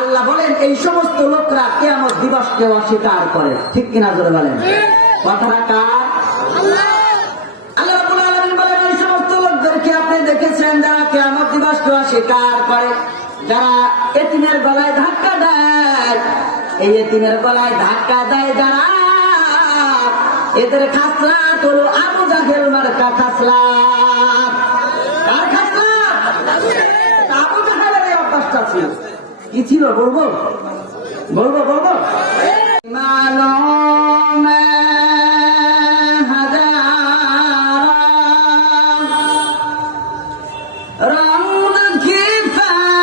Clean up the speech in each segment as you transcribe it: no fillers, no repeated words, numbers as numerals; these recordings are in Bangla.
আল্লাহ বলেন এই সমস্ত লোকরা কিয়ামত দিবসকে অস্বীকার করে। ঠিক কিনা জোরে বলেন? কথাটা কার? আল্লাহ রাব্বুল আলামিন বলেন এই সমস্ত লোকদেরকে আপনি দেখেছেন যারা কিয়ামত দিবসকে অস্বীকার করে, যারা এতিমের গলায় ধাক্কা দেয়। এই এতিমের গলায় ধাক্কা দেয় যারা, এদের খাসলাত হলো আবু জাহেল মার্কা খাসলাত। কার খাসলাত? আবু জাহেলের এই অভ্যাসটা ছিল। কি ছিল বলবো? বলবো বলবো মালুম হাজার রং কি ফানোশিথি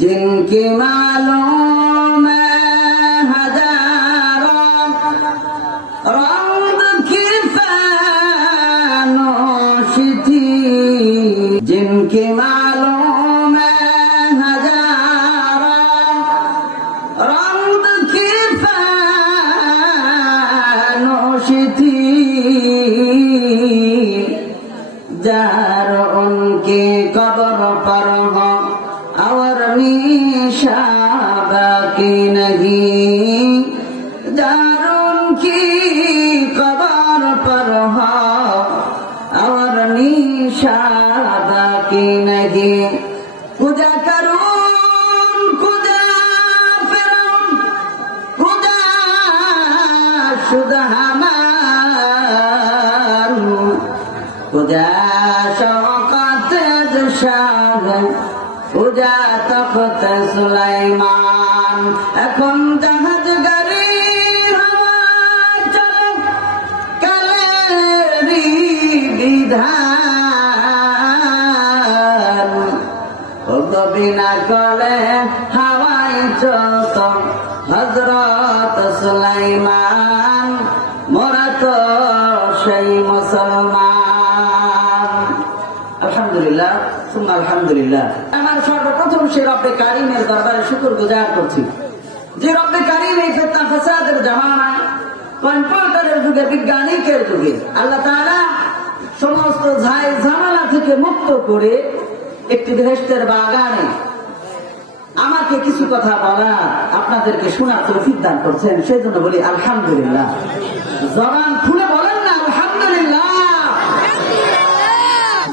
जिनकी मालूम हजारों रंग की फानोशी थी, जिनकी मालूम हजारों रंग की फानोशी थी, जार उनकी कब्र पर हो और निशा बाकी नहीं, जार उनकी कब्र पर हो और निशा बाकी नहीं, कुजा करून कुजा फिरौन कुजा शुदा हमार, कुजा शौकत शाह পূজা তখত সুলাইমান। এখন জাহাজ গাড়ি হাওয়ায় চলে কালেরই বিধান, বিনা কলে হাওয়ায় চলত হযরত সুলাইমান, মোরা তো সেই মুসলমান। আলহামদুলিল্লাহ সুম্মা আলহামদুলিল্লাহ। আমার সর্বপ্রথম সে রব্বে কারিমের দরবারে শুকর গুজার করছি, যে রব্বে কারিম এই ফিতনা ফাসাদের জামানায়, কম্পিউটারের যুগে, বিজ্ঞানিকের যুগে আল্লাহ তাআলা সমস্ত ঝাই ঝামেলা থেকে মুক্ত করে একটি বেহেশতের বাগানে আমাকে কিছু কথা বলার, আপনাদেরকে শোনার তৌফিক দান করছেন। সেই জন্য বলি আলহামদুলিল্লাহ। জবান খুলে বলেন না আলহামদুলিল্লাহ।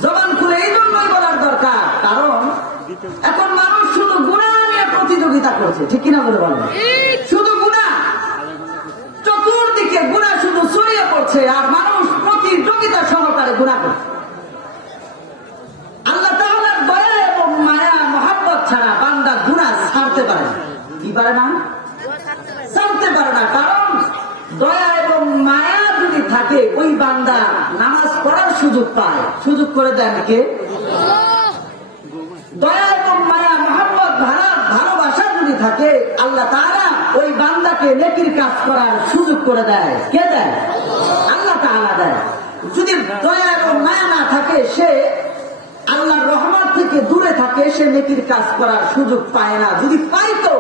জবান খুলে এই জন্যই বলার দরকার, কারণ এখন মানুষ শুধু গুনাহ নিয়ে প্রতিযোগিতা করছে। ঠিক কিনা বলে বলেন? শুধু গুনাহ, চতুর্দিকে গুনাহ শুধু ছড়িয়ে পড়ছে, আর মানুষ প্রতিযোগিতা সহকারে গুনাহ করছে। আল্লাহ তাআলার দয়া এবং মায়া মহব্বত ছাড়া বান্দা গুনাহ ছাড়তে পারে না। কি পারে না? ছাড়তে পারে না। কারণ দয়া এবং মায়া যদি থাকে, ওই বান্দা নামাজ পড়ার সুযোগ পায়। সুযোগ করে দেন কে? দয়া এবং মায়া মহব্বত ভালোবাসা যদি থাকে, আল্লাহ তাআলা ওই বান্দাকে নেকির কাজ করার সুযোগ করে দেয়। কে দেয়? আল্লাহ তাআলা দেয়। যদি দয়া এবং মায়া না থাকে, সে আল্লাহর রহমত থেকে দূরে থাকে, সে নেকির কাজ করার সুযোগ পায় না। যদি পাইতো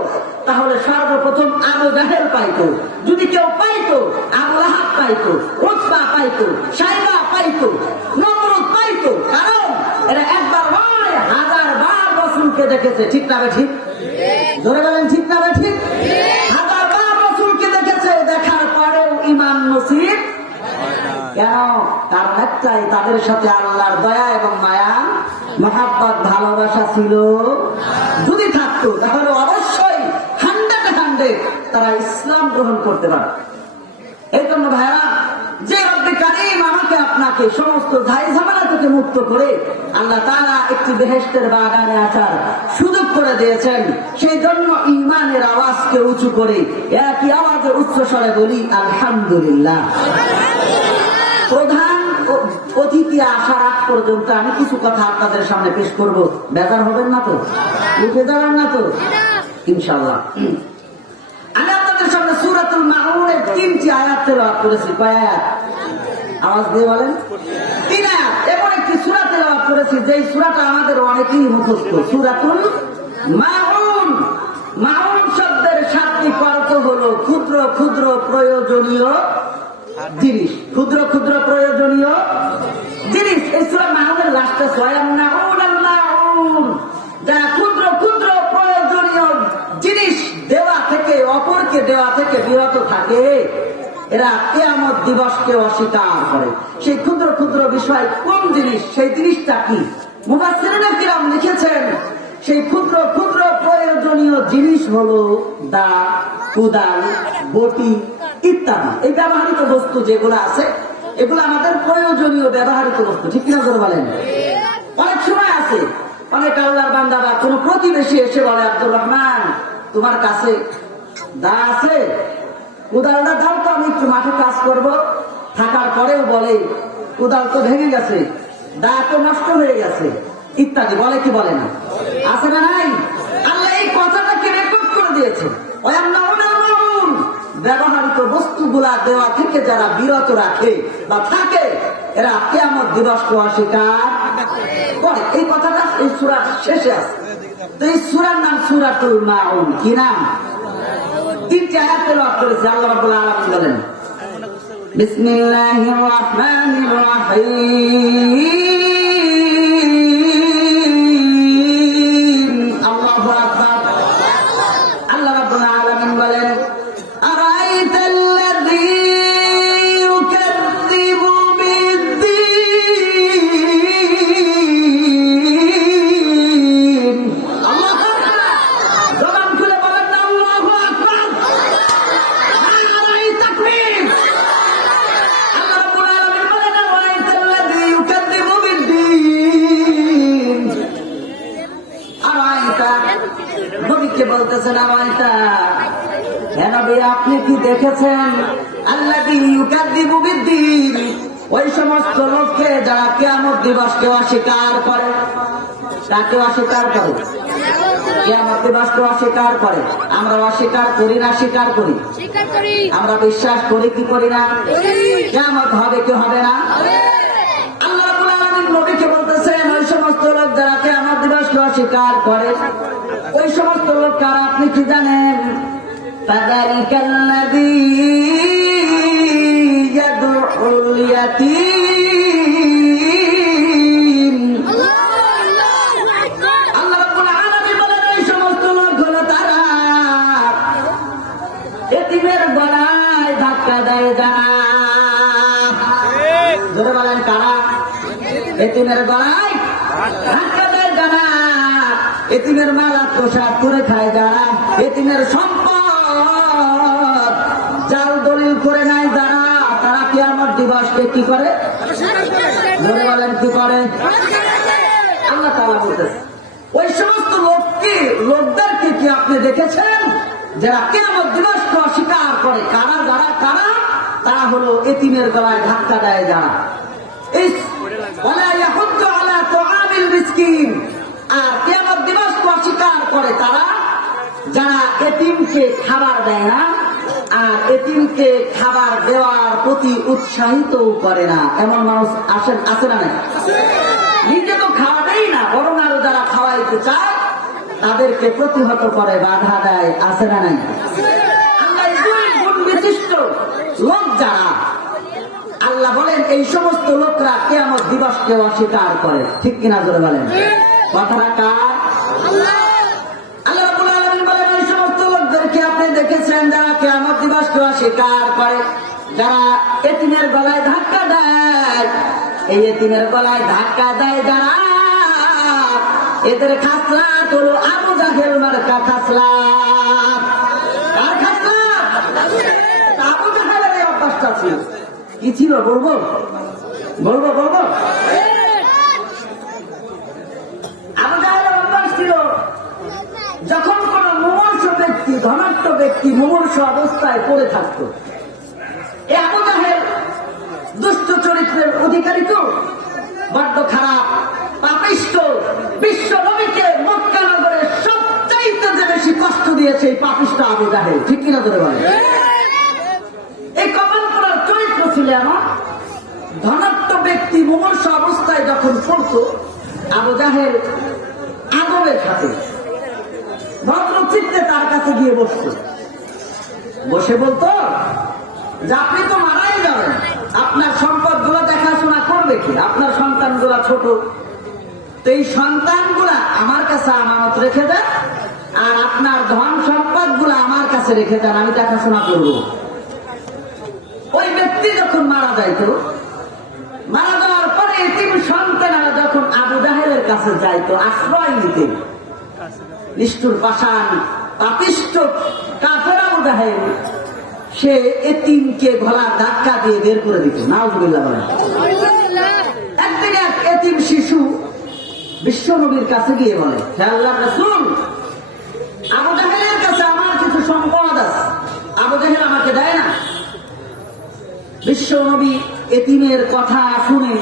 তাহলে সর্বপ্রথম আবু জাহেল পাইতো, যদি কেউ পাইতো আবু লাহাব পাইতো, উতবা পাইতো, সাইবা পাইতো, নমরুদ পাইতো। কারণ এরা একবার নয়, হাজারবার রাসূলকে দেখেছে। ঠিক না ঠিক? ধরে বলেন ঠিক না ঠিক? হাজারবার রাসূলকে দেখেছে, দেখার পরেও ঈমান নসিব কেন? কারণ একটাই, তাদের সাথে আল্লাহর দয়া এবং মায়া মহব্বত ভালোবাসা ছিল। যদি থাকতো তাহলে অবশ্যই 100% তারা ইসলাম গ্রহণ করতে পারে। এই জন্য ভাইরা, যে রব্বে কারীম আমাকে আপনাকে সমস্ত ঝাই ঝামেলা থেকে মুক্ত করে আল্লাহ তাআলা একটি বেহেশতের বাগানে আসার সুযোগ করে দিয়েছেন, সেই জন্য ঈমানের আওয়াজকে উঁচু করে একই আওয়াজে উচ্চ স্বরে বলি আলহামদুলিল্লাহ। প্রধান অতিথি আসার আগ পর্যন্ত আমি কিছু কথা আপনাদের সামনে পেশ করব। বেজার হবেন না তো? উঠে যাবেন না তো? ইনশাআল্লাহ। আমি আপনাদের সামনে সূরাতুল মাউনের 3টি আয়াত তেলাওয়াত করেছি। কয় আয়াত? আওয়াজ দিয়ে বলেন। 3 আয়াত। এমন একটি সূরা তেলাওয়াত করেছি যেই সূরাটা আমাদের অনেকেই মুখস্থ, সূরাতুল মাউন। মাউন শব্দের শাব্দিক অর্থ হলো ক্ষুদ্র ক্ষুদ্র প্রয়োজনীয় জিনিস। ক্ষুদ্র ক্ষুদ্র প্রয়োজনীয় আসতে যারা ক্ষুদ্র ক্ষুদ্র প্রয়োজনীয় জিনিস দেওয়া থেকে অপরকে দেওয়া থেকে বিরত থাকে, এরা কিয়ামত দিবসকে অস্বীকার করে। সেই ক্ষুদ্র ক্ষুদ্র বিষয় কোন জিনিস, সেই জিনিসটা কি? মুফাসসিরিনে কিরাম লিখেছেন সেই ক্ষুদ্র ক্ষুদ্র প্রয়োজনীয় জিনিস হলো দা, কুদাল, বটি ইত্যাদি। এই ব্যবহৃত বস্তু যেগুলো আছে এগুলো আমাদের প্রয়োজনীয় ব্যবহৃত বস্তু, ঠিক কিনা করে বলেন? অনেক সময় আছে অনেক আল্লাহর বান্দারা কোন প্রতিবেশী এসে বলে, আব্দুর রহমান তোমার কাছে দা আছে, কুদালটা দাও তো, আমি একটু মাঠে কাজ করব। থাকার পরেও বলে কুদাল তো ভেঙে গেছে, দা তো নষ্ট হয়ে গেছে ইত্যাদি, বলে কি বলে না? আছে না নাই? আল্লাহ এই কথাটাকে রেকর্ড করে দিয়েছে। ব্যবহৃত বস্তুগুলা দেওয়া থেকে যারা বিরত রাখে বা থাকে, এরা কিয়ামত দিবসকে অস্বীকার করে। এই কথাটা এই সূরার শেষে আছে। তো এই সূরার নাম সূরাতুল মাউন। কি নাম? 3টি আয়াত তেলাওয়াত করেছে। আল্লাহ রাব্বুল আলামিন বলেন, বিসমিল্লাহির রাহমানির রাহিম। আল্লাহু আকবার। আল্লাহ রাব্বুল আলামিন বলেন, বলতেছেন আপনি কি দেখেছেন আল্লাযী ইউকাযযিবু বিদ্দীন, ওই সমস্ত লোককে যারা কিয়ামত দিবসকে অস্বীকার করে। তাকে অস্বীকার করে, কিয়ামত দিবসকে অস্বীকার করে। আমরা অস্বীকার করি না? স্বীকার করি। আমরা বিশ্বাস করি কি করি না? কিয়ামত হবে কি হবে না? আল্লাহ রাব্বুল আলামিন নবীকে বলতেছেন ওই সমস্ত লোক যারা কিয়ামত দিবসকে অস্বীকার করে, ওই সমস্ত লোক কারা আপনি কি জানেন? ফাযালিকাল্লাযী ইয়াদউল ইয়াতীম। আল্লাহ রাব্বুল আলামিন বলেন ওই সমস্ত লোক হলো তারা এতিমের গলায় ধাক্কা দেয় যারা। জোরে বলেন কারা? এতিমের গলায় ধাক্কা দেয় যারা, এতিমের মালা প্রসাদ করে খায় যারা, এতিমের সম্পদ জাল দলিল করে নাই যারা, তারা কিয়ামত দিবসকে কি করে? ধরে বলেন কি করে? আল্লাহ তাআলা বলতেছে ওই সমস্ত লোকদেরকে কি আপনি দেখেছেন যারা কিয়ামত দিবসকে অস্বীকার করে? কারা? যারা কারা? তারা হলো এতিমের গলায় ধাক্কা দেয় যারা। ওয়ালা ইয়াহুদ্দু আলা তুআমিল মিসকিন। আর কিয়ামত দিবসকে অস্বীকার করে তারা যারা এতিমকে খাবার দেয় না, আর এতিমকে খাবার দেওয়ার প্রতি উৎসাহিত করে না। এমন মানুষ আছে না? নিজে তো খাওয়াবেই না, বরং আরো যারা খাওয়াইতে চায় তাদেরকে প্রতিহত করে, বাধা দেয়। আছে না নাই? আল্লাহ দুই গুণ বিশিষ্ট লোক যারা, আল্লাহ বলেন এই সমস্ত লোকরা কিয়ামত দিবসকে অস্বীকার করে। ঠিক কিনা জোরে বলেন? কথাটা কার? আল্লাহ রাব্বুল আলামিন বলেন ওই সমস্ত লোকদেরকে আপনি দেখেছেন যারা কিয়ামত দিবসকে অস্বীকার করে, যারা এতিমের গলায় ধাক্কা দেয়। এই এতিমের গলায় ধাক্কা দেয় যারা, এদের খাসলাত হলো আবু জাহেল মার্কা খাসলাত। কার খাসলাত? আবু জাহেলের এই অভ্যাসটা ছিল। কি ছিল বলবো? আবু জাহেলের অভ্যাস ছিল যখন কোন মুমূর্ষু ব্যক্তি, ধনাঢ্য ব্যক্তি মুমূর্ষু অবস্থায় পড়ে থাকত, এই আবু জাহেল দুষ্ট চরিত্রের অধিকারী তো, বড্ড খারাপ, পাপিষ্ঠ। বিশ্ব নবীকে মক্কা নগরে সবচাইতে যে বেশি কষ্ট দিয়েছে এই পাপিষ্ঠ আবু জাহেল। ঠিক কিনা ধরে বলে? এই কমান করার চরিত্র ছিল এমন, ধনাঢ্য ব্যক্তি মুমূর্ষু অবস্থায় যখন পড়তো, আবু জাহেল আদবের সাথে ভদ্র চিত্তে তার কাছে গিয়ে বসতো। বসে বলতো যে আপনি তো মারাই যাবেন, আপনার সম্পদ গুলো দেখাশোনা করবে কি? আপনার সন্তান গুলা ছোট, তো এই সন্তানগুলা আমার কাছে আমানত রেখে দেন, আর আপনার ধন সম্পদ গুলা আমার কাছে রেখে দেন, আমি দেখাশোনা করব। ওই ব্যক্তি যখন মারা যাইতো, মারা যাওয়ার পরে এতিম সন্তানেরা যখন আবু জাহেলের কাছে যাইতো আশ্রয় নিতে, নিষ্ঠুর পাষাণ পাপিষ্ঠ কাফের আবু জাহেল সে এতিমকে গলা ধাক্কা দিয়ে বের করে দিত। নাউজুবিল্লাহ বলেন। একদিন এক এতিম শিশু বিশ্ব নবীর কাছে গিয়ে বলে, হে আল্লাহর রাসূল, আবু জাহেলের কাছে আমার কিছু সম্পদ আছে, আবু জাহেল আমাকে দেয় না। বিশ্ব নবী এতিমের কথা শুনে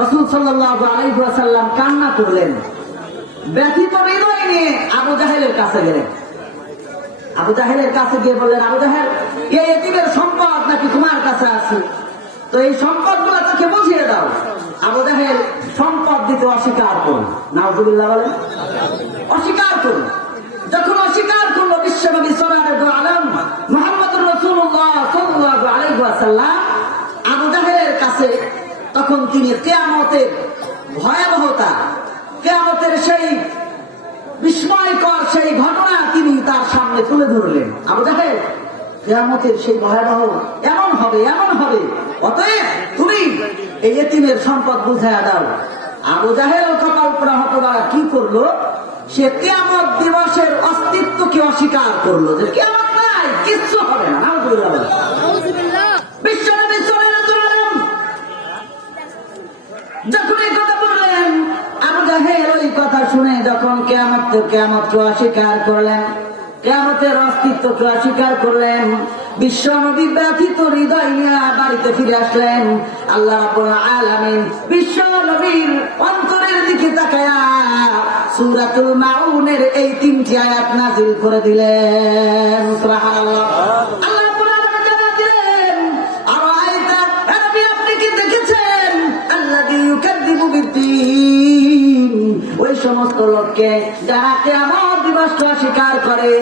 রাসূল সাল্লাল্লাহু আলাইহি ওয়াসাল্লাম কান্না করলেন, ব্যথিত হৃদয় নিয়ে আবু জাহেলের কাছে গেলেন। আবু জাহেলের কাছে গিয়ে বললেন, আবু জাহেল, এই এতিমের সম্পদ নাকি তোমার কাছে আছে, তো এই সম্পদ গুলা তাকে বুঝিয়ে দাও। আবু জাহেল সম্পদ দিতে অস্বীকার করল। নাউজুবিল্লাহ বলেন। অস্বীকার করল। যখন অস্বীকার করলো, বিশ্বনবী সাল্লাল্লাহু আলাইহি মুহাম্মদুর রাসূলুল্লাহ সাল্লাল্লাহু আলাইহি ওয়াসাল্লাম আবু জাহেলের কাছে তখন তিনি কিয়ামতের ভয়াবহতা, কিয়ামতের সেই বিস্ময়কর সেই ঘটনা তিনি তার সামনে তুলে ধরলেন। আবু জাহেল, কিয়ামতের সেই ভয়াবহ এমন হবে, এমন হবে, অতএব তুমি এই এতিমের সম্পদ বুঝাইয়া দাও। আবু জাহেল কপাল পোড়া হতবাক কি করলো, সে কিয়ামত দিবসের অস্তিত্বকে অস্বীকার করলো, যে কিয়ামত নাই, কিচ্ছু হবে না। নাউজুবিল্লাহ। বিশ্বনবী সাল্লাল্লাহু আলাইহি ওয়াসাল্লাম যখন এই কথা বললেন, আবু জাহেল ওই কথা শুনে যখন কিয়ামতকে অস্বীকার করলেন, কিয়ামতের অস্তিত্বকে অস্বীকার করলেন, বিশ্বনবী ব্যথিত হৃদয় নিয়ে বাড়িতে ফিরে আসলেন। আল্লাহ রাব্বুল আলামিন বিশ্বনবীর অন্তরের দিকে তাকায়া সূরাতুল মাউনের এই 3টি আয়াত নাযিল করে দিলেন। সুবহানাল্লাহ। আল্লাহ রাব্বুল আলামিন জানা দিলেন, আরাআইতা, নবী আপনি কি দেখেছেন, আল্লাযী ইউকাযযিবু বিদ্দীন, ওই সমস্ত লোককে যারা কিয়ামত দিবসকে অস্বীকার করে,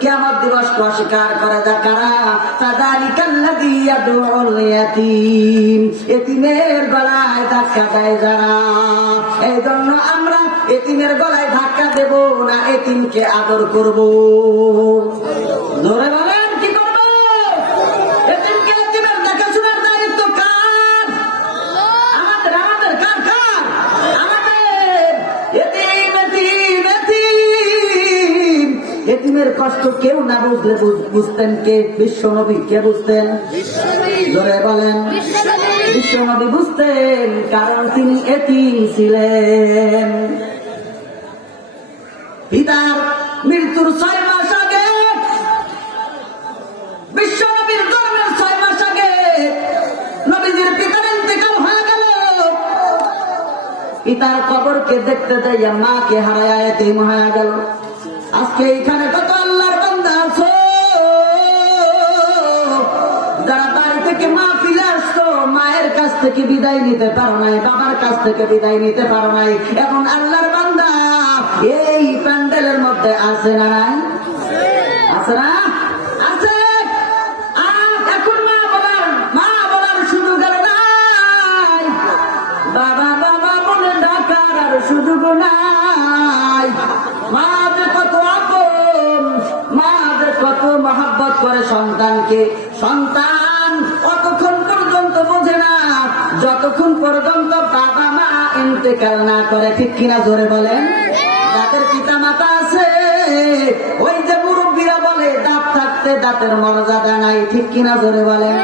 কিয়ামত দিবসকে অস্বীকার করে কারা, ফাযালিকাল্লাযী ইয়াদউল ইয়াতীম, এতিমের গলায় ধাক্কা দেয় যারা। এই জন্য আমরা এতিমের গলায় ধাক্কা দেব না, এতিমকে আদর করব। ধরে বলেন কি করব? এতিমকে, এতিমের দেখাশোনার দায়িত্ব কার? আমাদের। আমাদের কার? কার? আমাদের। এতিম, এতিম, এতিম। এতিমের কষ্ট কেউ না বুঝলে বুঝতেন কে? বিশ্বনবী। কে বুঝতেন? ধরে বলেন। বিশ্বনবী বুঝতেন, কারণ তিনি এতিম ছিলেন। পিতার মৃত্যুর 6 মাস আগে, বিশ্বনবীর জন্মের 6 মাস আগে নবীজির পিতার ইন্তেকাল হয়ে গেল। পিতার কবরকে দেখতে যাইয়া মাকে হারায়া এতিম হয়ে গেল। আজকে এখানে কত আল্লাহর বান্দা আছো যারা বাড়ি থেকে মাহফিলে আসছো, মায়ের কাছ থেকে বিদায় নিতে পারো নাই, বাবার কাছ থেকে বিদায় নিতে পারো নাই। এখন আল্লাহর বান্দা এই প্যান্ডেলের মধ্যে আছে না নাই? আছে না? আছে। আর এখন মা বলার সুযোগ আর নাই, বাবা বাবা বলে ডাকার আর সুযোগ নাই। মা যে কত আপন, মা যে কত মহব্বত করে সন্তানকে। সন্তান অতক্ষণ পর্যন্ত বোঝে না যতক্ষণ পর্যন্ত বাবা মা ইন্তেকাল না করে। ঠিক কিনা? জোরে বলেন। যাদের পিতা মাতা আছে, ওই যে মুরব্বীরা বলে দাঁত থাকতে দাঁতের মর্যাদা নাই। ঠিক কিনা? জোরে বলেন।